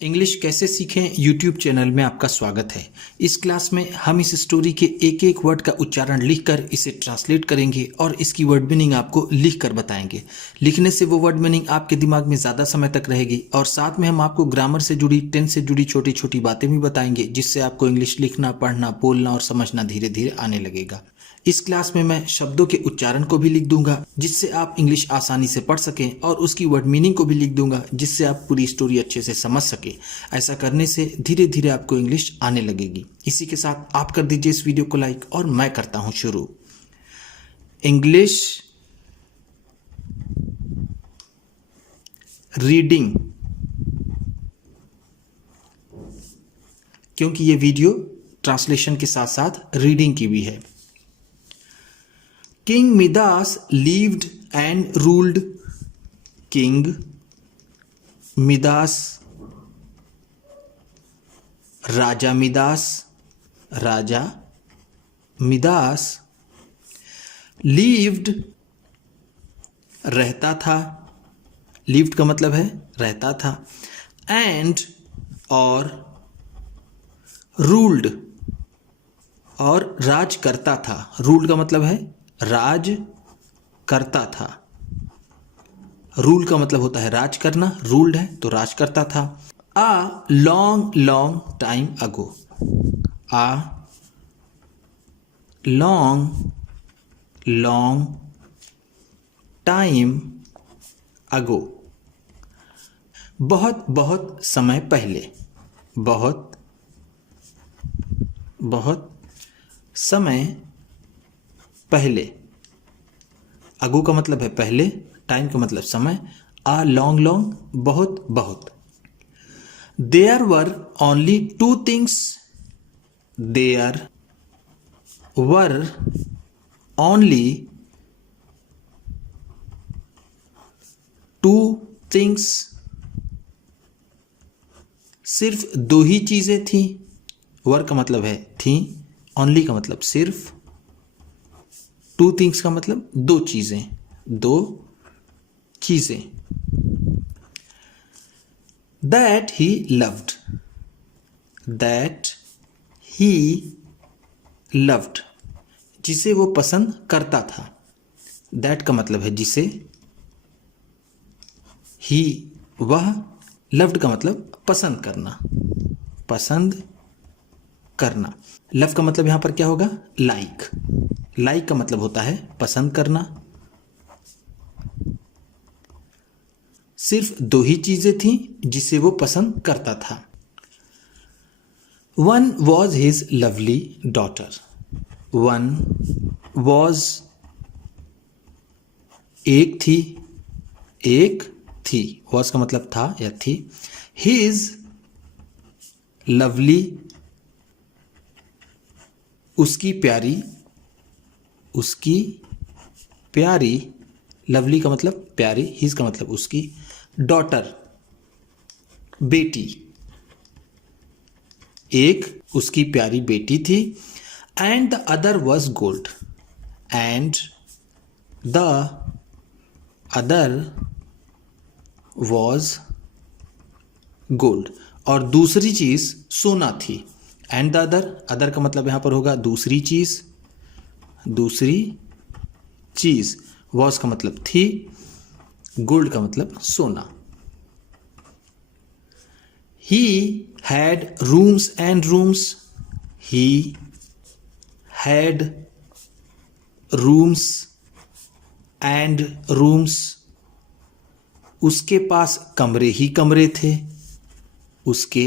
English कैसे सीखें YouTube channel में आपका स्वागत है। इस क्लास में हम इस स्टोरी के एक एक वर्ड का उच्चारण लिखकर इसे ट्रांसलेट करेंगे और इसकी वर्ड मीनिंग आपको लिखकर बताएंगे। लिखने से वो वर्ड मीनिंग आपके दिमाग में ज़्यादा समय तक रहेगी और साथ में हम आपको ग्रामर से जुड़ी, टेंस से जुड़ी छोटी छोटी बातें भी बताएंगे, जिससे आपको इंग्लिश लिखना, पढ़ना, बोलना और समझना धीरे धीरे आने लगेगा। इस क्लास में मैं शब्दों के उच्चारण को भी लिख दूंगा, जिससे आप इंग्लिश आसानी से पढ़ सकें, और उसकी वर्ड मीनिंग को भी लिख दूंगा, जिससे आप पूरी स्टोरी अच्छे से समझ सकें। ऐसा करने से धीरे धीरे आपको इंग्लिश आने लगेगी। इसी के साथ आप कर दीजिए इस वीडियो को लाइक और मैं करता हूं शुरू। इंग्लिश रीडिंग, क्योंकि ये वीडियो ट्रांसलेशन के साथ साथ रीडिंग की भी है। King Midas lived and ruled. King Midas, Raja Midas lived, रहता था। lived का मतलब है रहता था। and, और ruled, और राज करता था। ruled का मतलब है राज करता था। रूल का मतलब होता है राज करना, रूल्ड है तो राज करता था। आ लॉन्ग लॉन्ग टाइम अगो, आ लॉन्ग लॉन्ग टाइम अगो, बहुत बहुत समय पहले, बहुत बहुत समय पहले। अगो का मतलब है पहले, टाइम का मतलब समय, आ लॉन्ग लॉन्ग बहुत बहुत। There were only two things, there were only two things, सिर्फ दो ही चीजें थी। वर का मतलब है थी, ओनली का मतलब सिर्फ, टू थिंग्स का मतलब दो चीजें, दो चीजें। That he loved, that he loved, जिसे वो पसंद करता था। दैट का मतलब है जिसे, ही वह, लव्ड का मतलब पसंद करना, पसंद करना। लव का मतलब यहां पर क्या होगा, लाइक। लाइक का मतलब होता है पसंद करना। सिर्फ दो ही चीजें थी जिसे वो पसंद करता था। One was his lovely daughter, one was, एक थी, एक थी, वॉज का मतलब था या थी। हिज लवली, उसकी प्यारी, उसकी प्यारी, लवली का मतलब प्यारी, हिज का मतलब उसकी, डॉटर बेटी, एक उसकी प्यारी बेटी थी। And the other was gold, and the other was gold, और दूसरी चीज सोना थी। एंड द अदर, अदर का मतलब यहां पर होगा दूसरी चीज, दूसरी चीज। वॉज का मतलब थी, गोल्ड का मतलब सोना। He had rooms and rooms, he had rooms and rooms, उसके पास कमरे ही कमरे थे। उसके,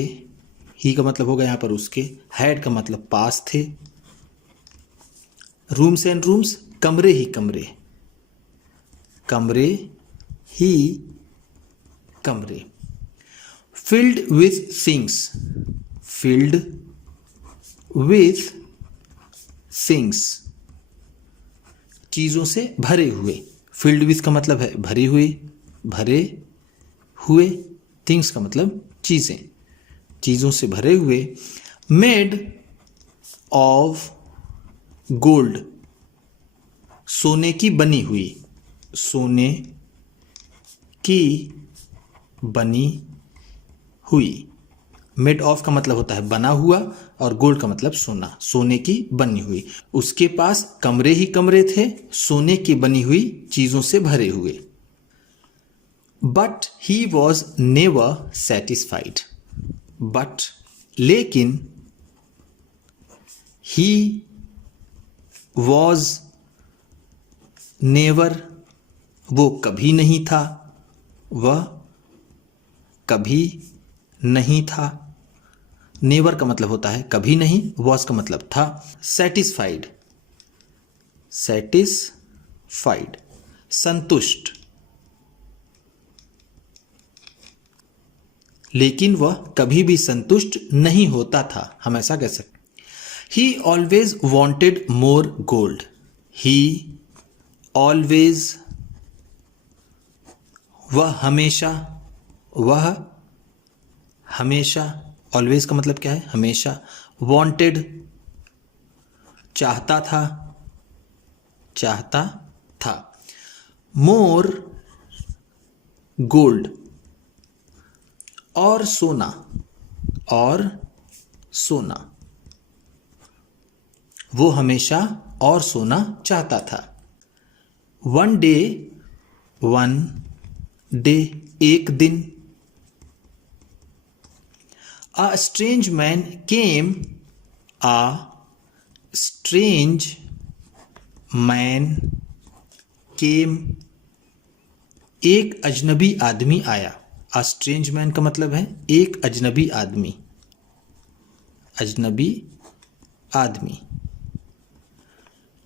ही का मतलब होगा यहां पर उसके, हैड का मतलब पास थे। रूम्स एंड रूम्स, कमरे ही कमरे, कमरे ही कमरे। Filled with things, filled with things, चीजों से भरे हुए। फिल्ड विथ का मतलब है भरे हुए, भरे हुए। थिंग्स का मतलब चीजें, चीजों से भरे हुए। मेड ऑफ गोल्ड, सोने की बनी हुई, सोने की बनी हुई। मेड ऑफ का मतलब होता है बना हुआ, और गोल्ड का मतलब सोना, सोने की बनी हुई। उसके पास कमरे ही कमरे थे, सोने की बनी हुई चीजों से भरे हुए। But he was never satisfied. But लेकिन, ही वॉज नेवर वो कभी नहीं था, वह कभी नहीं था। नेवर का मतलब होता है कभी नहीं, वॉज का मतलब था। सेटिस्फाइड, सेटिस्फाइड संतुष्ट, लेकिन वह कभी भी संतुष्ट नहीं होता था, हम ऐसा कह सकते। ही ऑलवेज वॉन्टेड मोर गोल्ड। ही ऑलवेज, वह हमेशा, वह हमेशा, ऑलवेज का मतलब क्या है? हमेशा। वॉन्टेड चाहता था, चाहता था। मोर गोल्ड, और सोना, और सोना, वो हमेशा और सोना चाहता था। वन डे, वन डे एक दिन। A strange man came, a strange man came, एक अजनबी आदमी आया। A strange man का मतलब है एक अजनबी आदमी, अजनबी आदमी।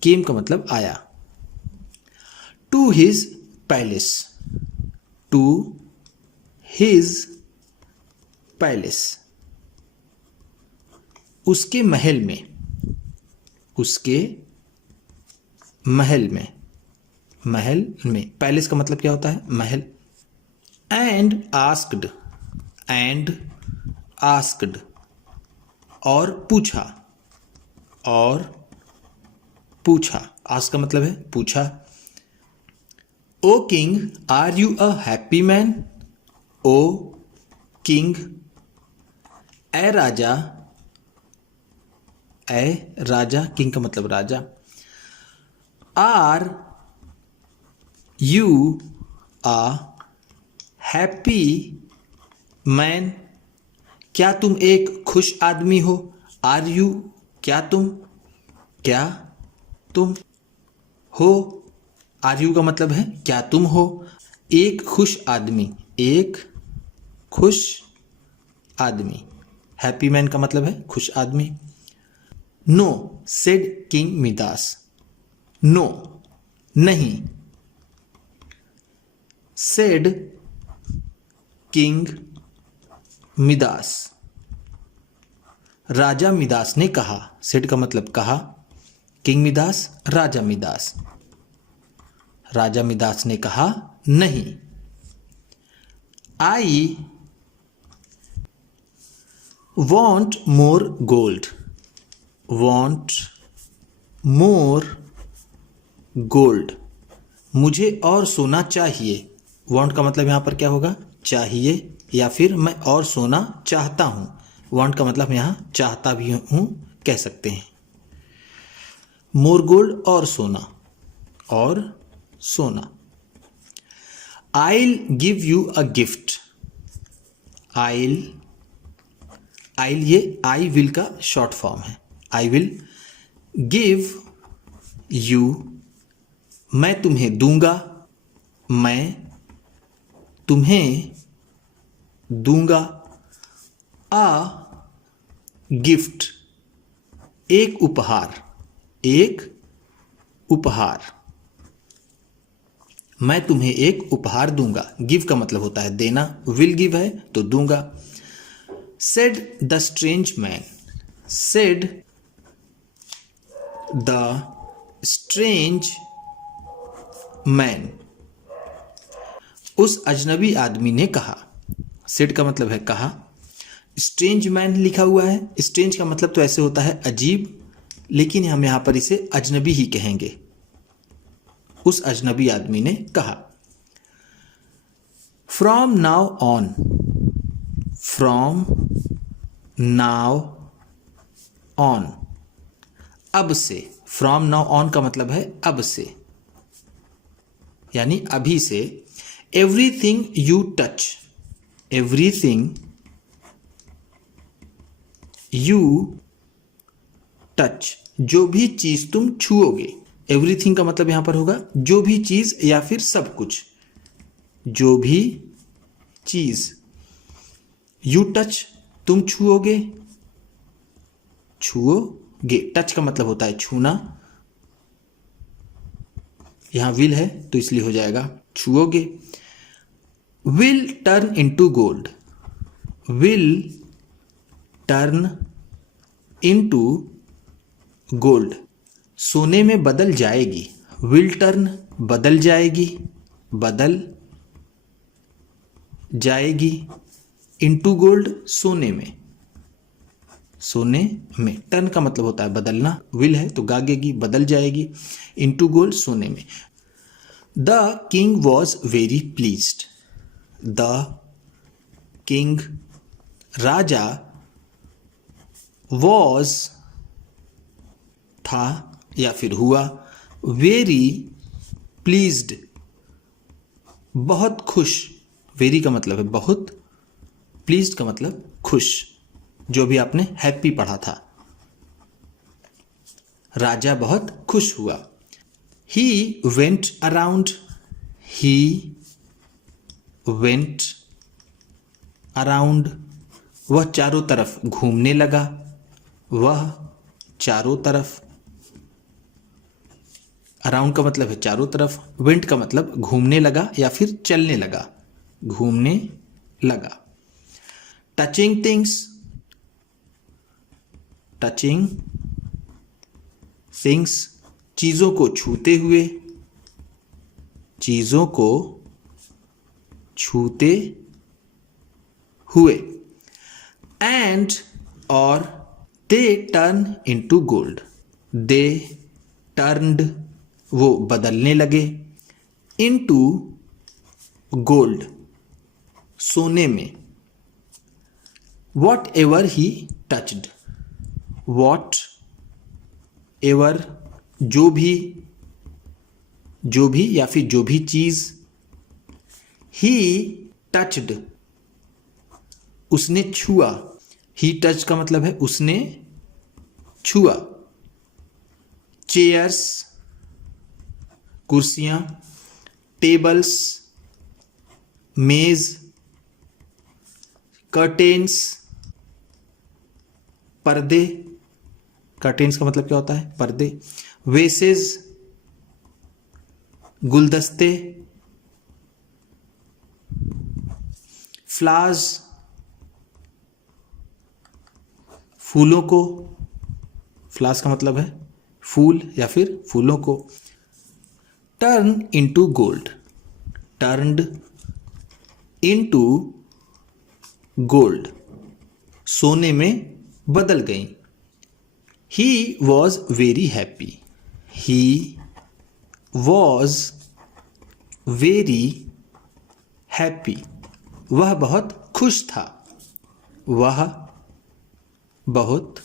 came का मतलब आया। To his palace, to his palace, उसके महल में, उसके महल में, महल में। पैलेस का मतलब क्या होता है? महल। एंड आस्क्ड, एंड आस्क्ड, और पूछा, और पूछा। आस्क का मतलब है पूछा। O king, are you a happy man? O king, ए राजा, ए राजा, किंग का मतलब राजा। Are you a happy man, क्या तुम एक खुश आदमी हो? आर यू, क्या तुम, क्या तुम हो। आर यू का मतलब है क्या तुम हो एक खुश आदमी, एक खुश आदमी। हैप्पी मैन का मतलब है खुश आदमी। No said King Midas, no नहीं। सेड किंग मिदास, राजा मिदास ने कहा। सेड का मतलब कहा, किंग मिदास राजा मिदास। राजा मिदास ने कहा नहीं। I want more gold, want more gold, मुझे और सोना चाहिए। वॉन्ट का मतलब यहां पर क्या होगा? चाहिए, या फिर मैं और सोना चाहता हूं। वॉन्ट का मतलब यहां चाहता भी हूं कह सकते हैं। मोर गोल्ड और सोना, और सोना। आइल गिव यू अ गिफ्ट। आइल, आइल ये आई विल का शॉर्ट फॉर्म है। आई विल गिव यू, मैं तुम्हें दूंगा, मैं तुम्हें दूंगा। आ गिफ्ट, एक उपहार, एक उपहार, मैं तुम्हें एक उपहार दूंगा। गिव का मतलब होता है देना, विल गिव है तो दूंगा। Said the strange man, said the strange man, उस अजनबी आदमी ने कहा। सेड का मतलब है कहा। स्ट्रेंज मैन लिखा हुआ है। स्ट्रेंज का मतलब तो ऐसे होता है अजीब, लेकिन हम यहां पर इसे अजनबी ही कहेंगे। उस अजनबी आदमी ने कहा। From now on, from now on, अब से। फ्रॉम नाउ ऑन का मतलब है अब से, यानी अभी से। Everything you touch, everything you touch, जो भी चीज तुम छुओगे। एवरीथिंग का मतलब यहां पर होगा जो भी चीज या फिर सब कुछ, जो भी चीज। यू टच, तुम छुओगे, छुओगे। टच का मतलब होता है छूना, यहां विल है तो इसलिए हो जाएगा छुओगे। Will turn into gold, will turn into gold, सोने में बदल जाएगी। विल टर्न बदल जाएगी, बदल जाएगी। इनटू गोल्ड सोने में, सोने में। टर्न का मतलब होता है बदलना, विल है तो गागेगी, बदल जाएगी। इनटू गोल्ड सोने में। The king was very pleased, the king Raja, was था या फिर हुआ, वेरी प्लीज्ड बहुत खुश। वेरी का मतलब है बहुत, प्लीज्ड का मतलब खुश, जो भी आपने हैप्पी पढ़ा था। राजा बहुत खुश हुआ। He went around, he went around, वह चारों तरफ घूमने लगा, वह चारों तरफ। अराउंड का मतलब है चारों तरफ, वेंट का मतलब घूमने लगा या फिर चलने लगा, घूमने लगा। टचिंग थिंग्स, टचिंग थिंग्स, चीजों को छूते हुए, चीजों को छूते हुए। एंड और they turn into gold, they turned वो बदलने लगे, इनटू गोल्ड सोने में। What ever he touched, what ever जो भी या फिर जो भी चीज। ही टचड उसने छुआ, ही टच का मतलब है उसने छुआ। चेयर्स कुर्सियां, टेबल्स मेज, कर्टेन्स पर्दे, कर्टेन्स का मतलब क्या होता है पर्दे। वेसेस गुलदस्ते, फ्लावर्स फूलों को, फ्लावर्स का मतलब है फूल या फिर फूलों को। Turn into gold, turned into gold सोने में बदल गई। He was very happy, he was very happy वह बहुत खुश था, वह बहुत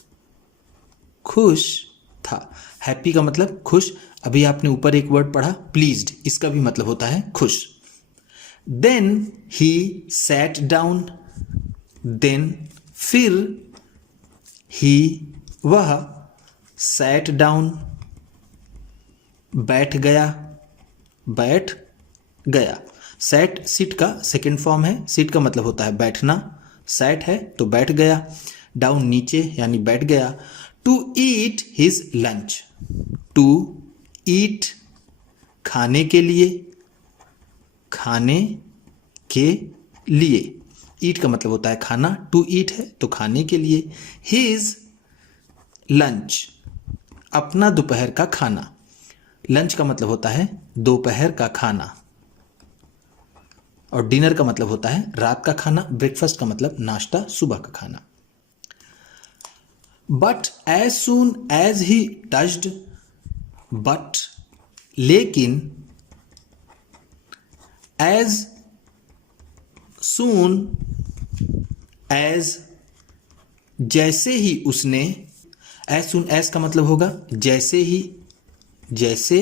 खुश था। हैप्पी का मतलब खुश। अभी आपने ऊपर एक वर्ड पढ़ा प्लीज्ड, इसका भी मतलब होता है खुश। Then he sat down, then फिर ही वह सैट डाउन बैठ गया, बैठ गया। सैट सिट का सेकेंड फॉर्म है, सिट का मतलब होता है बैठना, सैट है तो बैठ गया, डाउन नीचे यानी बैठ गया। To eat his lunch, to eat खाने के लिए, खाने के लिए। ईट का मतलब होता है खाना, टू ईट है तो खाने के लिए। हिज लंच अपना दोपहर का खाना, लंच का मतलब होता है दोपहर का खाना, और डिनर का मतलब होता है रात का खाना, ब्रेकफास्ट का मतलब नाश्ता, सुबह का खाना। But as soon as he touched, but लेकिन, एज सून एज जैसे ही उसने, एस सुन, एस का मतलब होगा जैसे ही, जैसे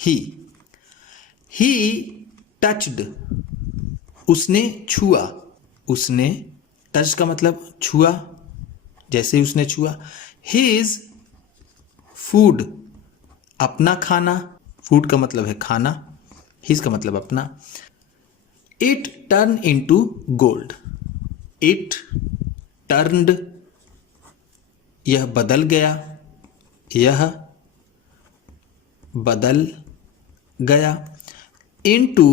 ही टच्ड, उसने छुआ, उसने, टच का मतलब छुआ, जैसे ही उसने छुआ, हिज फूड, अपना खाना, फूड का मतलब है खाना, हिज का मतलब अपना, it turn into gold, it turned, यह बदल गया, यह बदल गया, इनटू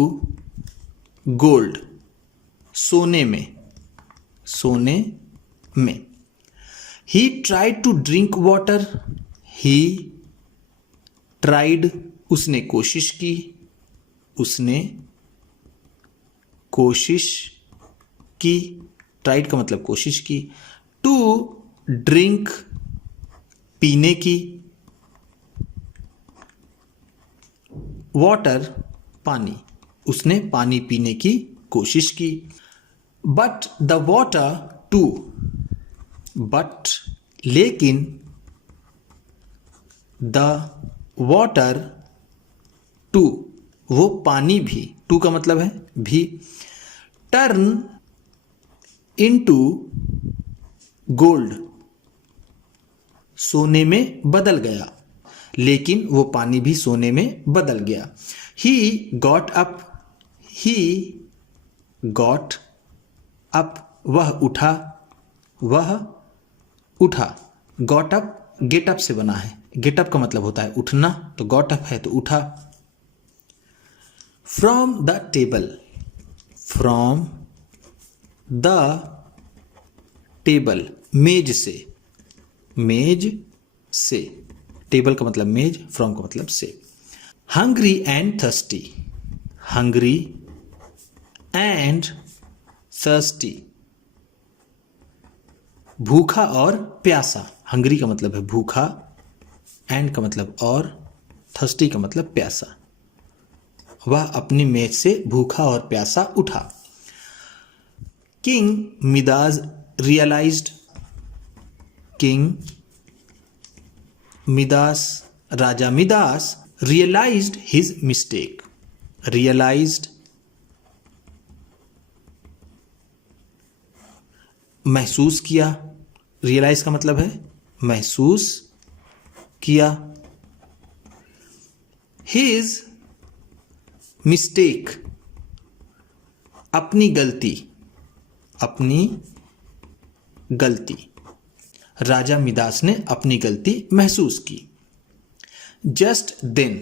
गोल्ड, सोने में, सोने में। He tried to drink water, he tried, उसने कोशिश की, उसने कोशिश की, ट्राइड का मतलब कोशिश की, टू ड्रिंक, पीने की, वाटर, पानी, उसने पानी पीने की कोशिश की, but the water too, but लेकिन, द वाटर टू, वो पानी भी, टू का मतलब है भी, टर्न इनटू गोल्ड, सोने में बदल गया, लेकिन वो पानी भी सोने में बदल गया। He got up, he got up, वह उठा, वह उठा, गॉट अप गेट अप से बना है, गेट अप का मतलब होता है उठना, तो गॉट अप है तो उठा। From the table, from the table, मेज से, मेज से, टेबल का मतलब मेज, फ्रॉम का मतलब से। Hungry and thirsty, hungry and thirsty, भूखा और प्यासा, हंग्री का मतलब है भूखा, एंड का मतलब और, थर्स्टी का मतलब प्यासा, वह अपनी मेज से भूखा और प्यासा उठा। King Midas realised, king Midas, राजा Midas, realised his mistake, realised महसूस किया, रियलाइज का मतलब है महसूस किया, हिज मिस्टेक, अपनी गलती, अपनी गलती, राजा मिदास ने अपनी गलती महसूस की। जस्ट देन,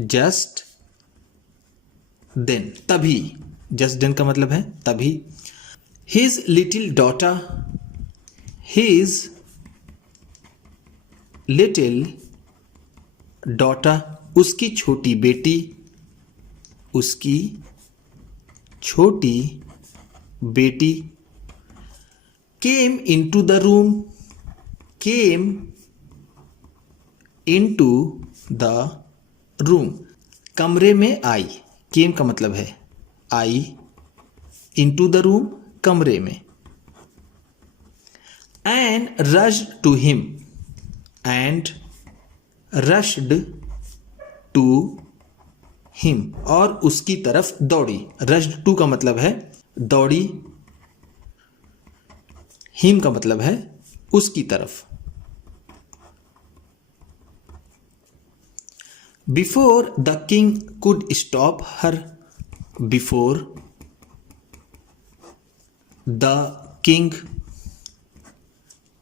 जस्ट देन, तभी, जस्ट देन का मतलब है तभी। His little daughter, his little daughter, उसकी छोटी बेटी, उसकी छोटी बेटी, came into the room, came into the room, कमरे में आई, केम का मतलब है आई, इनटू द रूम, कमरे में। And rushed to him, and rushed to him, और उसकी तरफ दौड़ी, रश्ड टू का मतलब है दौड़ी, हिम का मतलब है उसकी तरफ। Before the king could stop her, before the king,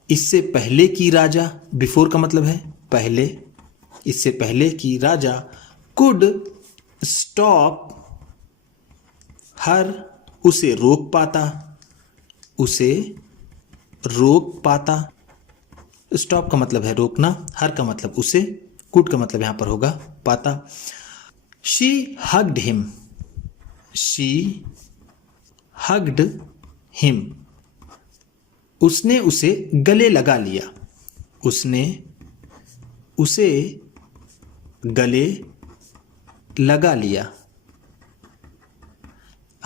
इससे पहले की राजा, बिफोर का मतलब है पहले, इससे पहले की राजा, कुड स्टॉप हर, उसे रोक पाता, उसे रोक पाता, स्टॉप का मतलब है रोकना, हर का मतलब उसे, कुड का मतलब यहां पर होगा पाता। She hugged him, she hugged him, उसने उसे गले लगा लिया, उसने उसे गले लगा लिया।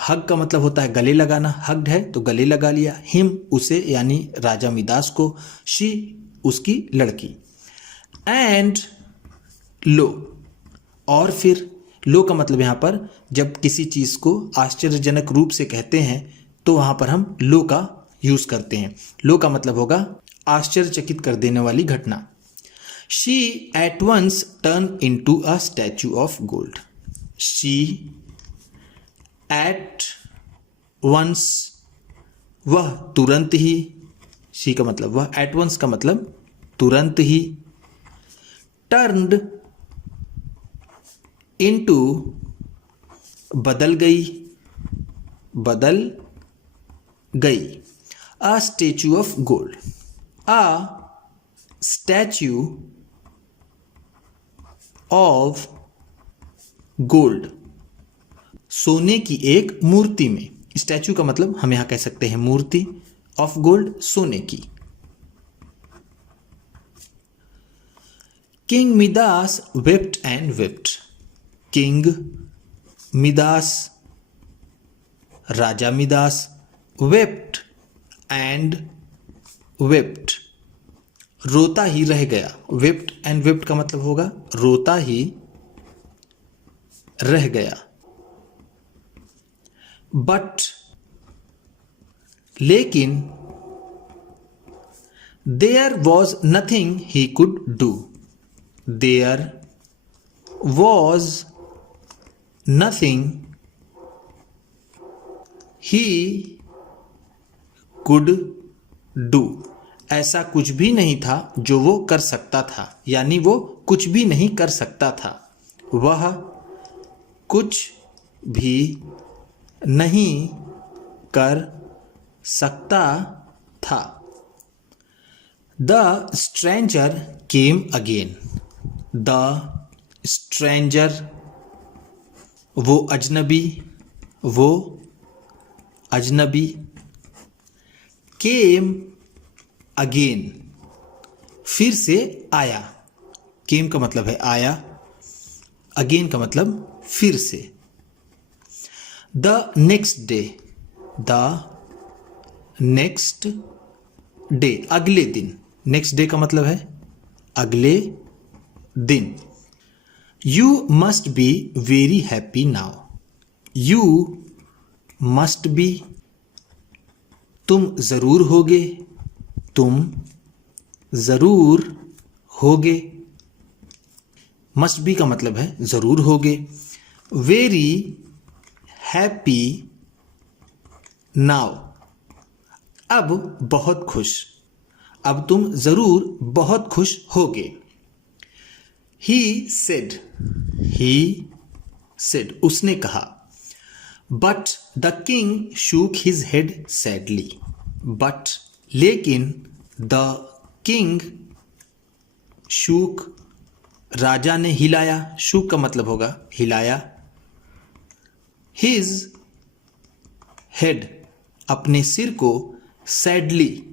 हग का मतलब होता है गले लगाना, हग्ड है तो गले लगा लिया। हिम उसे यानी राजा मिदास को, शी उसकी लड़की। एंड लो, और फिर लो का मतलब यहाँ पर जब किसी चीज़ को आश्चर्यजनक रूप से कहते हैं तो वहाँ पर हम लो का यूज़ करते हैं। लो का मतलब होगा आश्चर्यचकित कर देने वाली घटना। She at once turn into a statue of gold. She at once, वह तुरंत ही, शी का मतलब वह, एट वंस का मतलब तुरंत ही, टर्न्ड इनटू बदल गई, बदल गई, a statue of gold. A statue of gold, सोने की एक मूर्ति में। स्टैचू का मतलब हम यहां कह सकते हैं मूर्ति, ऑफ गोल्ड सोने की। King Midas wept and wept. King Midas, राजा मिदास, वेप्ट एंड वेप्ट, रोता ही रह गया। वेप्ट एंड वेप्ट का मतलब होगा रोता ही रह गया। बट, लेकिन, there was nothing he could do. There was nothing he could do, ऐसा कुछ भी नहीं था जो वो कर सकता था, यानी वो कुछ भी नहीं कर सकता था। वह कुछ भी नहीं कर सकता था। The stranger came again. The stranger, वो अजनबी, वो अजनबी, केम अगेन, फिर से आया। केम का मतलब है आया, अगेन का मतलब फिर से। The next day, the next day, अगले दिन। नेक्स्ट डे का मतलब है अगले दिन। You must be very happy now. You must be, तुम जरूर होगे, तुम जरूर होगे। मस्ट बी का मतलब है जरूर होगे। वेरी हैप्पी नाउ, अब बहुत खुश, अब तुम जरूर बहुत खुश होगे। ही सेड, ही सेड, उसने कहा। But the king shook his head sadly. But, लेकिन, द किंग शूक, राजा ने हिलाया। शूक का मतलब होगा हिलाया। हिज हेड, अपने सिर को, सैडली,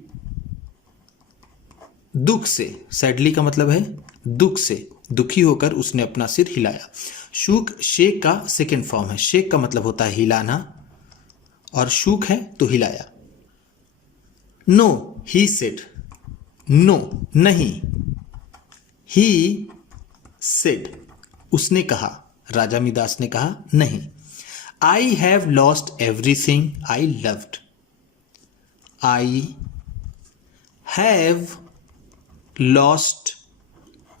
दुख से। सैडली का मतलब है दुख से, दुखी होकर उसने अपना सिर हिलाया। शूक शेक का सेकेंड फॉर्म है। शेक का मतलब होता है हिलाना और शूक है तो हिलाया। नो, ही सेड, नो, नहीं। ही सेड, उसने कहा, राजा मिदास ने कहा नहीं। I have lost everything I loved. I have lost,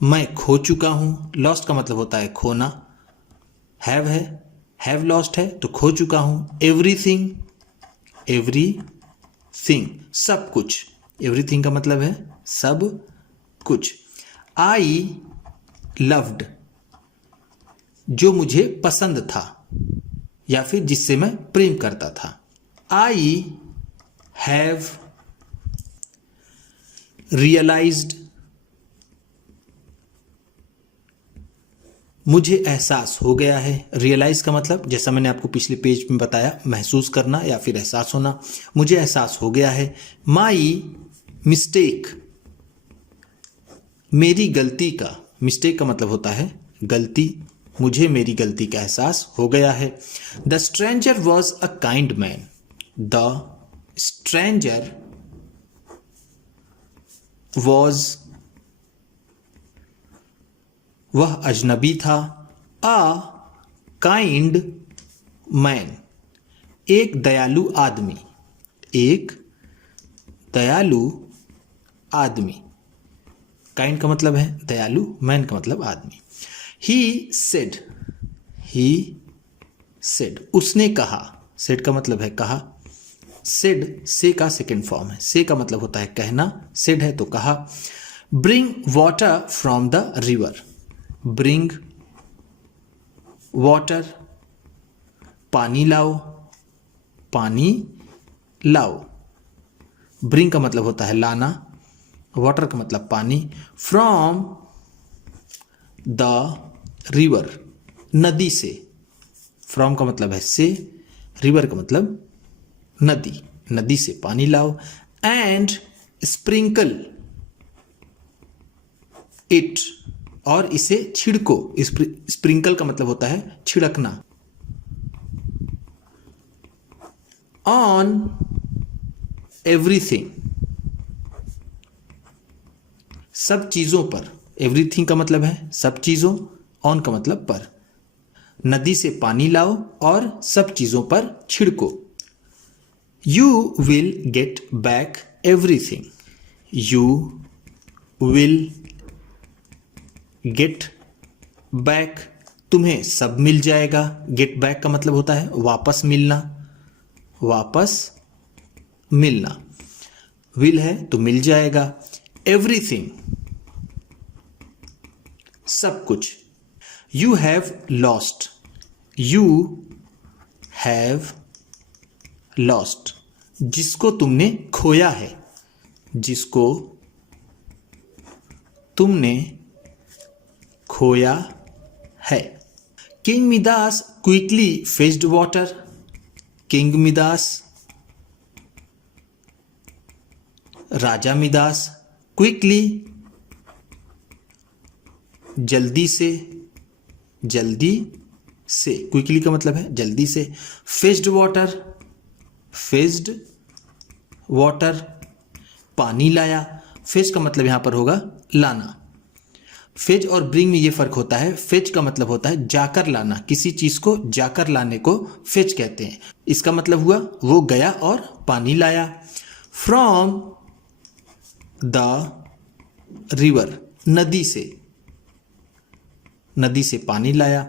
मैं खो चुका हूं। लॉस्ट का मतलब होता है खोना। हैव है, हैव लॉस्ट है तो खो चुका हूं। एवरीथिंग, एवरीथिंग, सब कुछ। एवरीथिंग का मतलब है सब कुछ। आई लव्ड, जो मुझे पसंद था या फिर जिससे मैं प्रेम करता था। आई हैव रियलाइज्ड, मुझे एहसास हो गया है। रियलाइज का मतलब जैसा मैंने आपको पिछले पेज में बताया, महसूस करना या फिर एहसास होना। मुझे एहसास हो गया है। माई मिस्टेक, मेरी गलती का। मिस्टेक का मतलब होता है गलती, मुझे मेरी गलती का एहसास हो गया है। The stranger was a kind man. The stranger was, वह अजनबी था। अ काइंड मैन, एक दयालु आदमी। एक दयालु आदमी। काइंड का मतलब है दयालु, मैन का मतलब आदमी। ही सेड, उसने कहा। सेड का मतलब है कहा। सेड से का सेकेंड फॉर्म है। से का मतलब होता है कहना, सेड है तो कहा। Bring water from the river. Bring water, पानी लाओ, पानी लाओ। ब्रिंग का मतलब होता है लाना, वाटर का मतलब पानी। फ्रॉम द रिवर, नदी से। फ्रॉम का मतलब है से, रिवर का मतलब नदी, नदी से पानी लाओ। एंड स्प्रिंकल इट, और इसे छिड़को। स्प्रिंकल का मतलब होता है छिड़कना। ऑन एवरीथिंग, सब चीजों पर। एवरीथिंग का मतलब है सब चीजों, ऑन का मतलब पर। नदी से पानी लाओ और सब चीजों पर छिड़को। You will get back everything. You will get back, तुम्हें सब मिल जाएगा। गेट बैक का मतलब होता है वापस मिलना, वापस मिलना। विल है तो मिल जाएगा। एवरीथिंग, सब कुछ। You have lost. You have lost, जिसको तुमने खोया है। जिसको तुमने खोया है। King Midas quickly fetched water. King Midas, राजा मिदास। क्विकली, जल्दी से, जल्दी से। क्विकली का मतलब है जल्दी से। फेच्ड वाटर, फेच्ड वाटर, पानी लाया। फेच का मतलब यहां पर होगा लाना। फेच और ब्रिंग में ये फर्क होता है। फेच का मतलब होता है जाकर लाना, किसी चीज को जाकर लाने को फेच कहते हैं। इसका मतलब हुआ वो गया और पानी लाया। फ्रॉम द रिवर, नदी से, नदी से पानी लाया।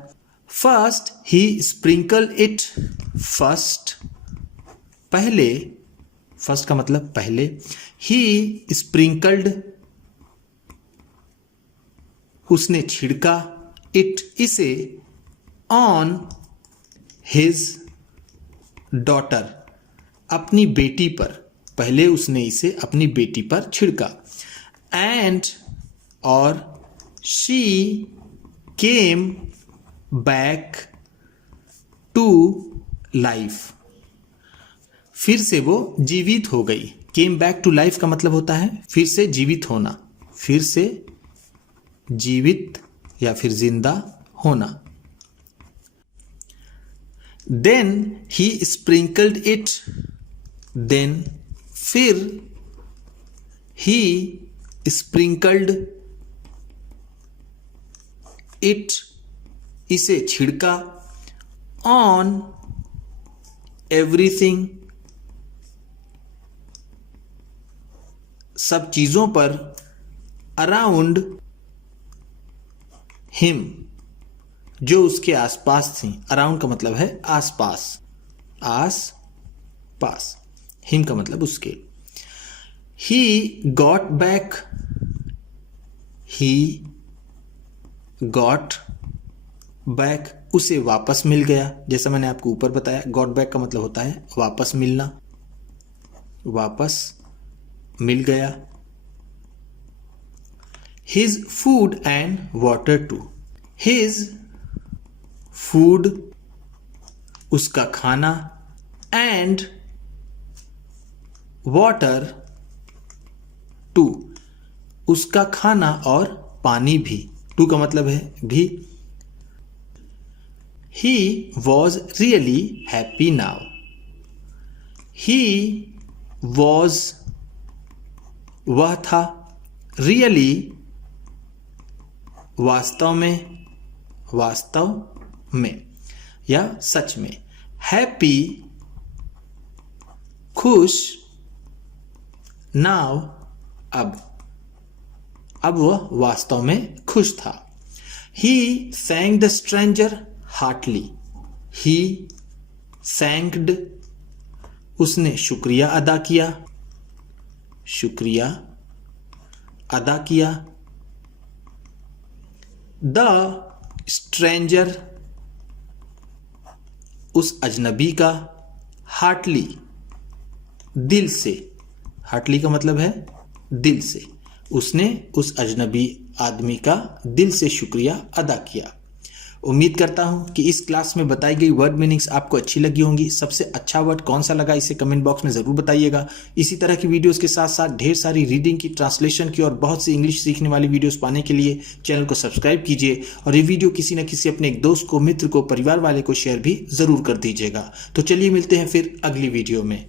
First he sprinkle it. First, पहले। फर्स्ट का मतलब पहले। ही स्प्रिंकल्ड, उसने छिड़का। इट, इसे। ऑन हिज डॉटर, अपनी बेटी पर। पहले उसने इसे अपनी बेटी पर छिड़का। एंड, और she came back to life, फिर से वो जीवित हो गई। केम बैक टू लाइफ का मतलब होता है फिर से जीवित होना, फिर से जीवित या फिर जिंदा होना। Then he sprinkled it, then, फिर। ही स्प्रिंकल्ड इट, इसे छिड़का। ऑन एवरीथिंग, सब चीजों पर। अराउंड हिम, जो उसके आसपास थी। अराउंड का मतलब है आसपास, आस पास। हिम का मतलब उसके। He got back, he got back, उसे वापस मिल गया। जैसा मैंने आपको ऊपर बताया, गॉट बैक का मतलब होता है वापस मिलना, वापस मिल गया। His food and water too, his food, उसका खाना। एंड वाटर टू, उसका खाना और पानी भी। टू का मतलब है भी। He was really happy now. He was वह था, really वास्तव में या सच में, हैप्पी खुश, नाउ अब वह वास्तव में खुश था। He thank the stranger heartily. He thanked उसने शुक्रिया अदा किया। द स्ट्रेंजर उस अजनबी का, हार्टली दिल से, हार्टली का मतलब है दिल से, उसने उस अजनबी आदमी का दिल से शुक्रिया अदा किया। उम्मीद करता हूं कि इस क्लास में बताई गई वर्ड मीनिंग्स आपको अच्छी लगी होंगी। सबसे अच्छा वर्ड कौन सा लगा इसे कमेंट बॉक्स में ज़रूर बताइएगा। इसी तरह की वीडियोस के साथ साथ ढेर सारी रीडिंग की, ट्रांसलेशन की और बहुत सी इंग्लिश सीखने वाली वीडियोस पाने के लिए चैनल को सब्सक्राइब कीजिए और ये वीडियो किसी न किसी अपने एक दोस्त को, मित्र को, परिवार वाले को शेयर भी ज़रूर कर दीजिएगा। तो चलिए मिलते हैं फिर अगली वीडियो में।